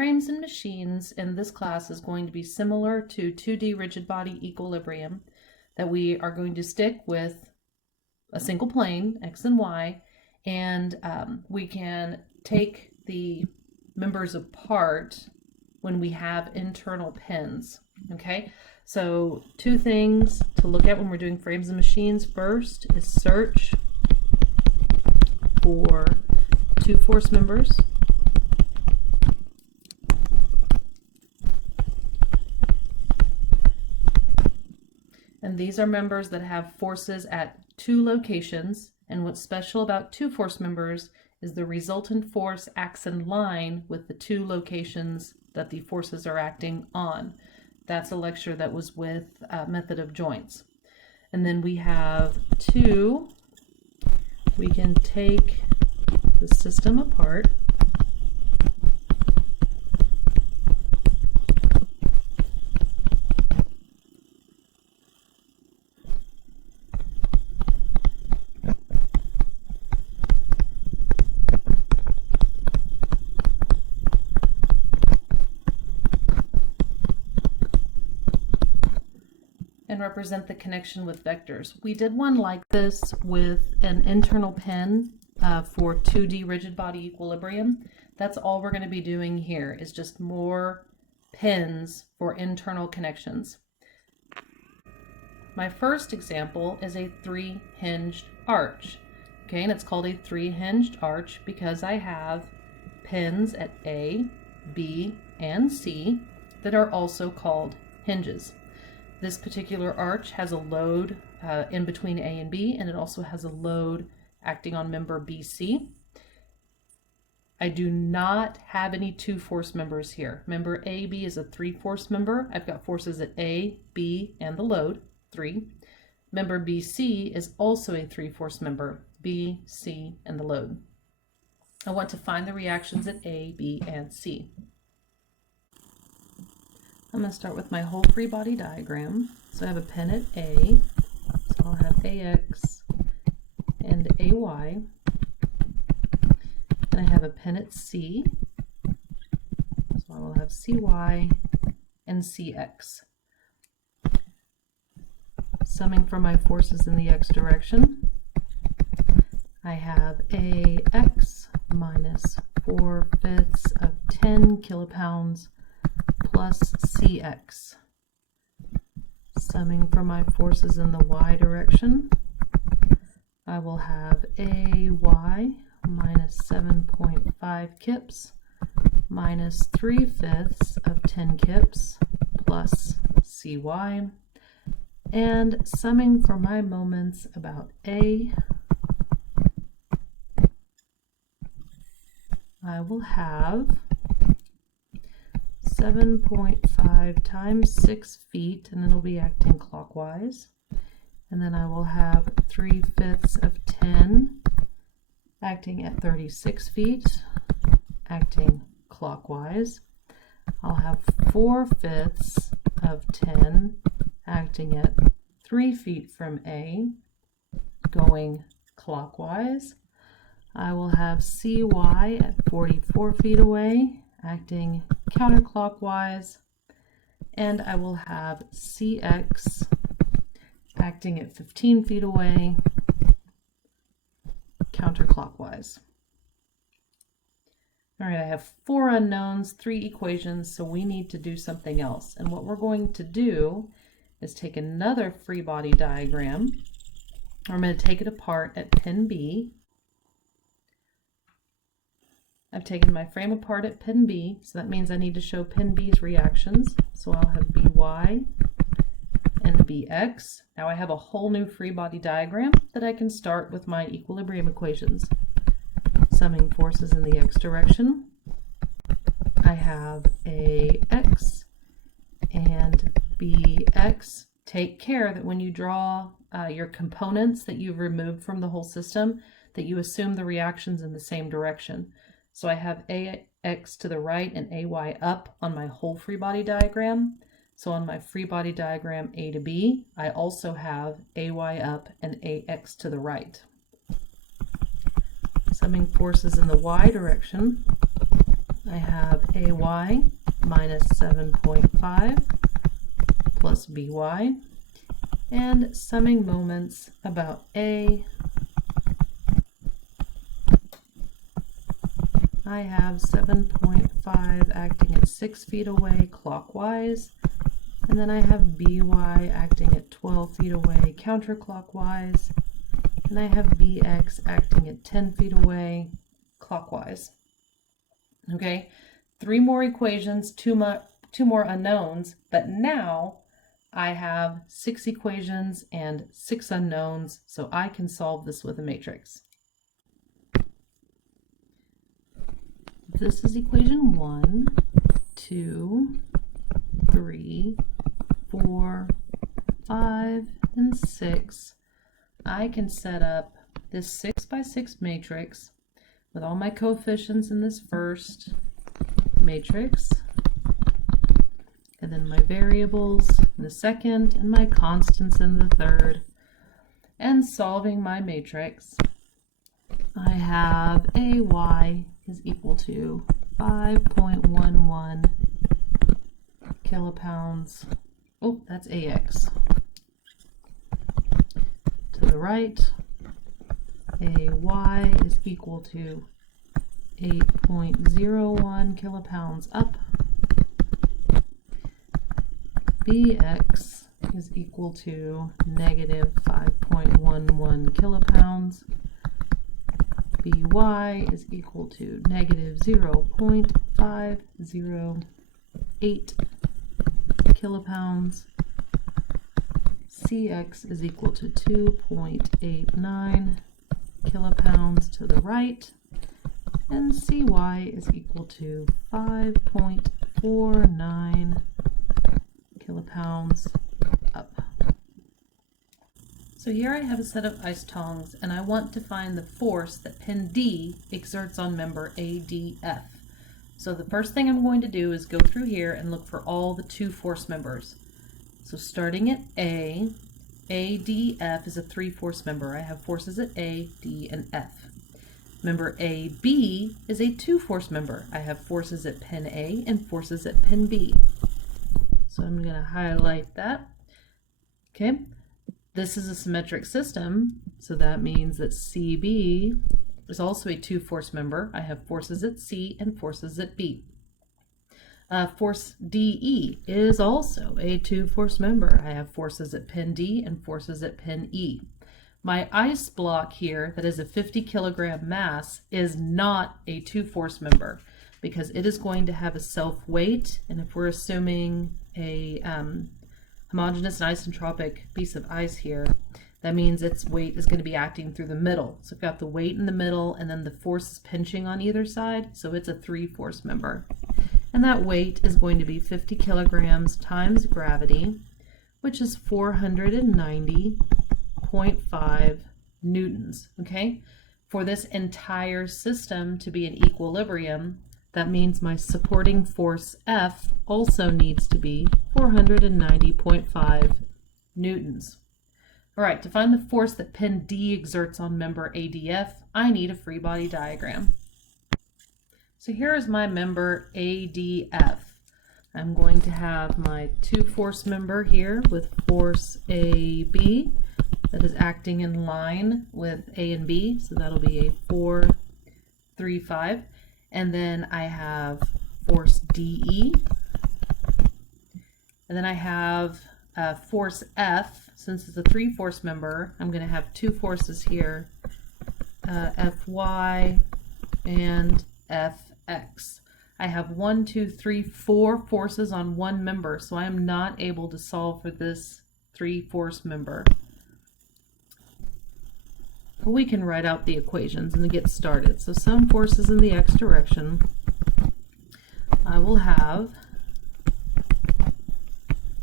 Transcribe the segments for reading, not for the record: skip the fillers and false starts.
Frames and machines in this class is going to be similar to 2D rigid body equilibrium, that we are going to stick with a single plane, X and Y, and we can take the members apart when we have internal pins. Okay, so two things to look at when we're doing frames and machines. First is search for two force members. And these are members that have forces at two locations. And what's special about two force members is the resultant force acts in line with the two locations that the forces are acting on. That's a lecture that was with method of joints. And then we have two. We can take the system apart. And represent the connection with vectors. We did one like this with an internal pin for 2D rigid body equilibrium. That's all we're going to be doing here, is just more pins for internal connections. My first example is a three-hinged arch. Okay, and it's called a three-hinged arch because I have pins at A, B, and C that are also called hinges. This particular arch has a load in between A and B, and it also has a load acting on member BC. I do not have any two force members here. Member AB is a three force member. I've got forces at A, B, and the load, 3. Member BC is also a three force member, B, C, and the load. I want to find the reactions at A, B, and C. I'm going to start with my whole free body diagram. So I have a pin at A, so I'll have AX and AY. And I have a pin at C, so I will have CY and CX. Summing from my forces in the X direction, I have AX minus 4/5 of 10 kilopounds plus CX. Summing from my forces in the Y direction, I will have AY minus 7.5 kips minus 3/5 of 10 kips plus CY. And summing from my moments about A, I will have 7.5 times 6 feet, and then it'll be acting clockwise. And then I will have 3/5 of 10 acting at 36 feet, acting clockwise. I'll have 4/5 of 10 acting at 3 feet from A, going clockwise. I will have CY at 44 feet away, acting counterclockwise, and I will have CX acting at 15 feet away, counterclockwise. All right, I have 4 unknowns, 3 equations, so we need to do something else. And what we're going to do is take another free body diagram. I'm going to take it apart at pin B. I've taken my frame apart at pin B, so that means I need to show pin B's reactions. So I'll have BY and BX. Now I have a whole new free body diagram that I can start with my equilibrium equations. Summing forces in the X direction, I have AX and BX. Take care that when you draw your components that you've removed from the whole system, that you assume the reactions in the same direction. So I have AX to the right and AY up on my whole free body diagram. So on my free body diagram A to B, I also have AY up and AX to the right. Summing forces in the Y direction, I have AY minus 7.5 plus BY, and summing moments about A, I have 7.5 acting at 6 feet away clockwise, and then I have BY acting at 12 feet away counterclockwise, and I have BX acting at 10 feet away clockwise. Okay, 3 more equations, 2 more unknowns, but now I have 6 equations and 6 unknowns, so I can solve this with a matrix. This is equation 1, 2, 3, 4, 5, and 6. I can set up this 6 by 6 matrix with all my coefficients in this first matrix, and then my variables in the second, and my constants in the third. And solving my matrix, I have AY is equal to 5.11 kilopounds. Oh, that's AX. To the right, AY is equal to 8.01 kilopounds up. BX is equal to negative 5.11 kilopounds. BY is equal to negative 0.508 kilopounds. CX is equal to 2.89 kilopounds to the right, and CY is equal to 5.49 kilopounds up. So here I have a set of ice tongs, and I want to find the force that pin D exerts on member ADF. So the first thing I'm going to do is go through here and look for all the 2 force members. So starting at A, ADF is a 3 force member. I have forces at A, D, and F. Member AB is a 2 force member. I have forces at pin A and forces at pin B. So I'm going to highlight that. Okay, this is a symmetric system, so that means that CB is also a 2 force member. I have forces at C and forces at B. Force DE is also a 2 force member. I have forces at pin D and forces at pin E. My ice block here, that is a 50 kilogram mass, is not a 2 force member because it is going to have a self weight, and if we're assuming a homogeneous and isentropic piece of ice here, that means its weight is going to be acting through the middle. So I've got the weight in the middle and then the force is pinching on either side, so it's a 3 force member. And that weight is going to be 50 kilograms times gravity, which is 490.5 newtons, okay? For this entire system to be in equilibrium, that means my supporting force F also needs to be 490.5 newtons. All right, to find the force that pin D exerts on member ADF, I need a free body diagram. So here is my member ADF. I'm going to have my 2 force member here with force AB that is acting in line with A and B, so that'll be a 4, 3, 5. And then I have force DE. And then I have force F. Since it's a 3 force member, I'm going to have 2 forces here, Fy and Fx. I have 1, 2, 3, 4 forces on one member, so I am not able to solve for this 3 force member. But we can write out the equations and get started. So some forces in the x direction, I will have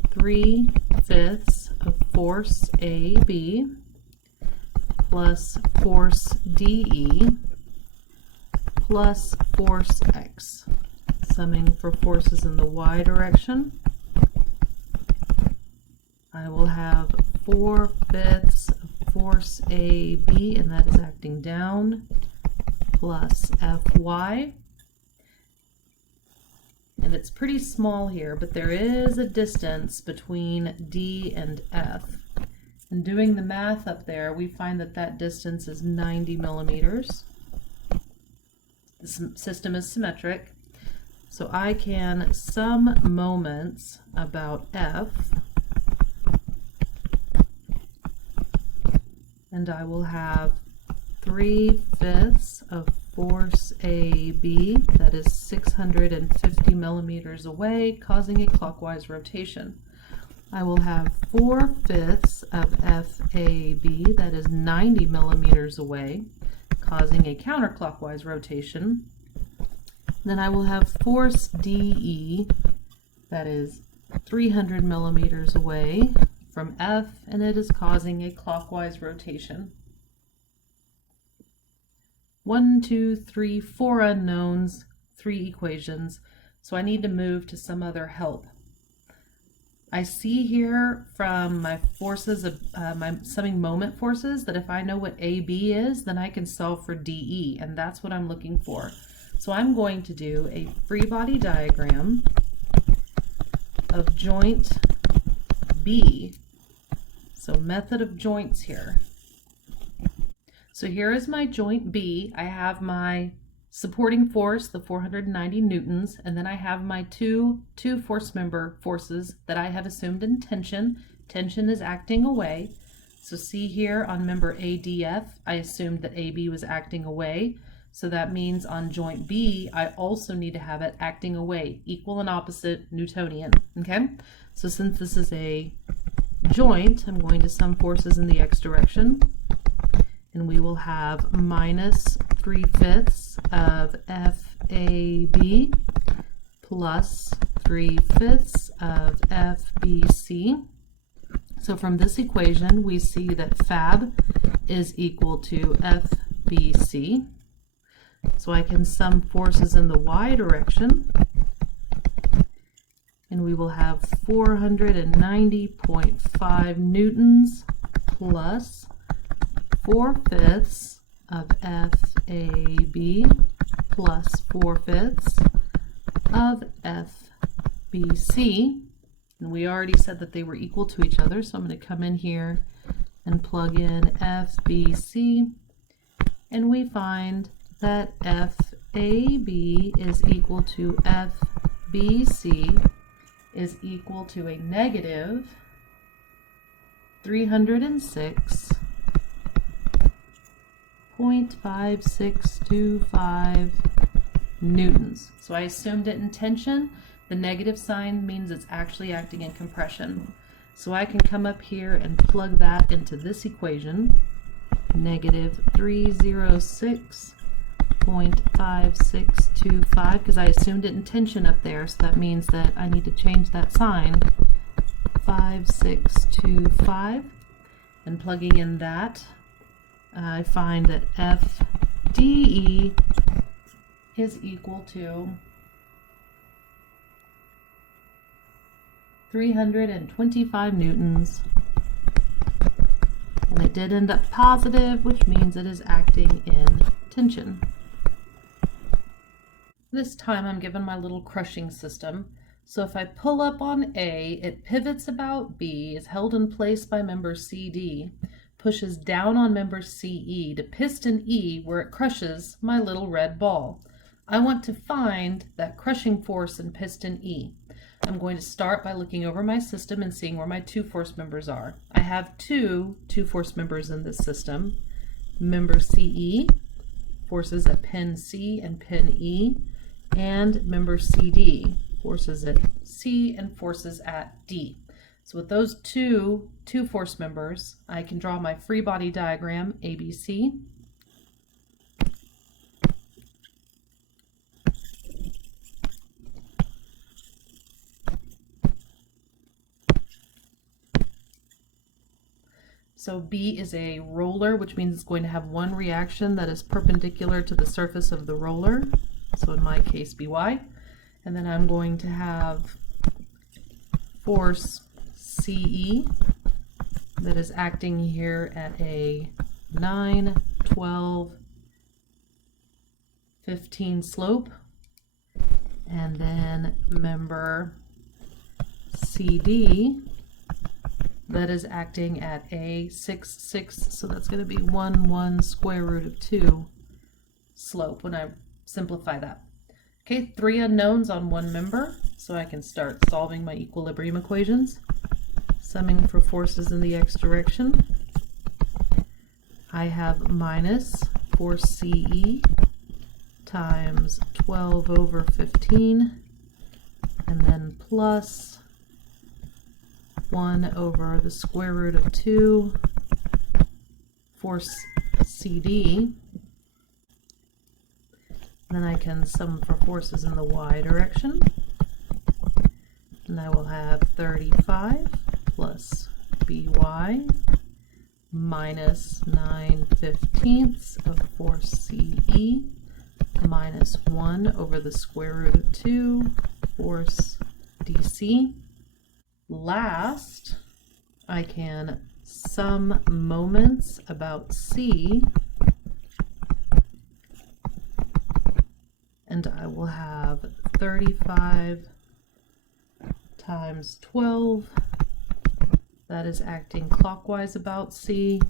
3/5 of force AB plus force DE plus force X. Summing for forces in the y direction, I will have 4/5 of force AB, and that is acting down, plus Fy. And it's pretty small here, but there is a distance between D and F. And doing the math up there, we find that that distance is 90 millimeters. The system is symmetric, so I can sum moments about F, and I will have 3/5 of force AB, that is 650 millimeters away, causing a clockwise rotation. I will have 4/5 of FAB, that is 90 millimeters away, causing a counterclockwise rotation. Then I will have force DE, that is 300 millimeters away from F, and it is causing a clockwise rotation. 1, 2, 3, 4 unknowns, 3 equations, so I need to move to some other help. I see here from my forces of my summing moment forces that if I know what AB is, then I can solve for DE, and that's what I'm looking for. So I'm going to do a free body diagram of joint B. So method of joints here. So here is my joint B. I have my supporting force, the 490 newtons, and then I have my two force member forces that I have assumed in tension. Tension is acting away. So see here on member ADF, I assumed that AB was acting away. So that means on joint B, I also need to have it acting away, equal and opposite Newtonian, okay? So since this is a joint, I'm going to sum forces in the x direction, and we will have minus 3/5 of FAB plus 3/5 of FBC. So from this equation, we see that FAB is equal to FBC. So I can sum forces in the y direction, and we will have 490.5 newtons plus 4/5 of FAB plus 4/5 of FBC. And we already said that they were equal to each other, so I'm going to come in here and plug in FBC, and we find that FAB is equal to FBC is equal to a negative 306.5625 newtons. So I assumed it in tension. The negative sign means it's actually acting in compression. So I can come up here and plug that into this equation, negative 306.5625, because I assumed it in tension up there, so that means that I need to change that sign, 5625, and plugging in that, I find that FDE is equal to 325 newtons, and it did end up positive, which means it is acting in tension. This time I'm given my little crushing system. So if I pull up on A, it pivots about B, is held in place by member CD, pushes down on member CE to piston E where it crushes my little red ball. I want to find that crushing force in piston E. I'm going to start by looking over my system and seeing where my two force members are. I have two force members in this system. Member CE, forces at pin C and pin E, and member CD, forces at C and forces at D. So with those two force members, I can draw my free body diagram, ABC. So B is a roller, which means it's going to have one reaction that is perpendicular to the surface of the roller. So in my case, BY. And then I'm going to have force CE that is acting here at a 9, 12, 15 slope. and then member CD that is acting at a 6, 6, so that's going to be 1, 1 square root of 2 slope when I simplify that. Okay, 3 unknowns on one member, so I can start solving my equilibrium equations. Summing for forces in the x direction. I have minus 4CE times 12 over 15, and then plus 1 over the square root of 2 force CD. Then I can sum for forces in the y direction, and I will have 35 plus by minus 9/15 of force CE minus 1 over the square root of 2 force DC. Last, I can sum moments about C, and I will have 35 times 12, that is acting clockwise about C,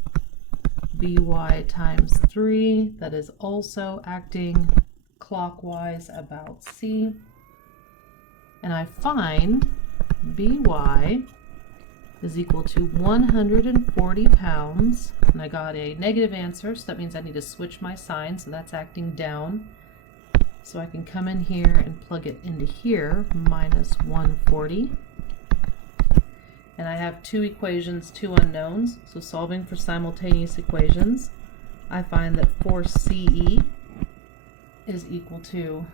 by times 3, that is also acting clockwise about C, and I find by is equal to 140 pounds, and I got a negative answer, so that means I need to switch my sign, so that's acting down. So I can come in here and plug it into here, minus 140. And I have two equations, two unknowns, so solving for simultaneous equations, I find that force CE is equal to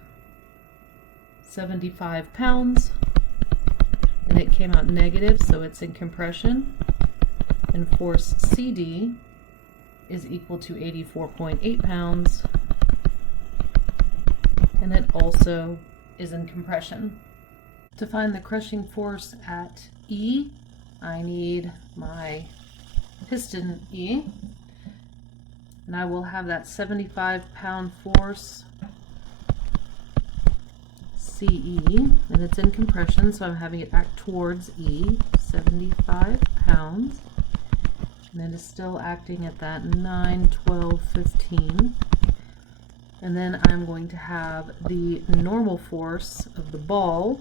75 pounds, and it came out negative, so it's in compression, and force CD is equal to 84.8 pounds, and it also is in compression. To find the crushing force at E, I need my piston E, and I will have that 75-pound force CE, and it's in compression, so I'm having it act towards E, 75 pounds, and it is still acting at that 9, 12, 15. And then I'm going to have the normal force of the ball.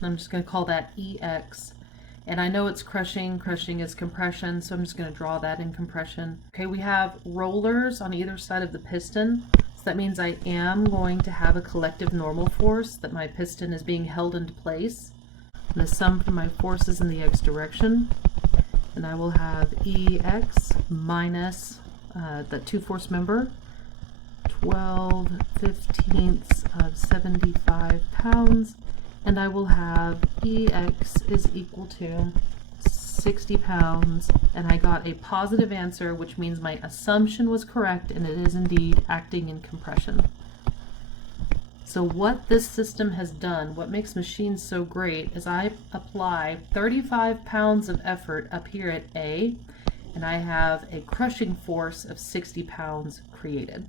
I'm just going to call that EX. And I know it's crushing. Crushing is compression, so I'm just going to draw that in compression. Okay, we have rollers on either side of the piston. So that means I am going to have a collective normal force, that my piston is being held into place. I'm going to sum for my forces in the x direction. And I will have EX minus that 2-force member, 12/15 of 75 pounds, and I will have EX is equal to 60 pounds, and I got a positive answer, which means my assumption was correct and it is indeed acting in compression. So what this system has done, what makes machines so great, is I apply 35 pounds of effort up here at A, and I have a crushing force of 60 pounds created.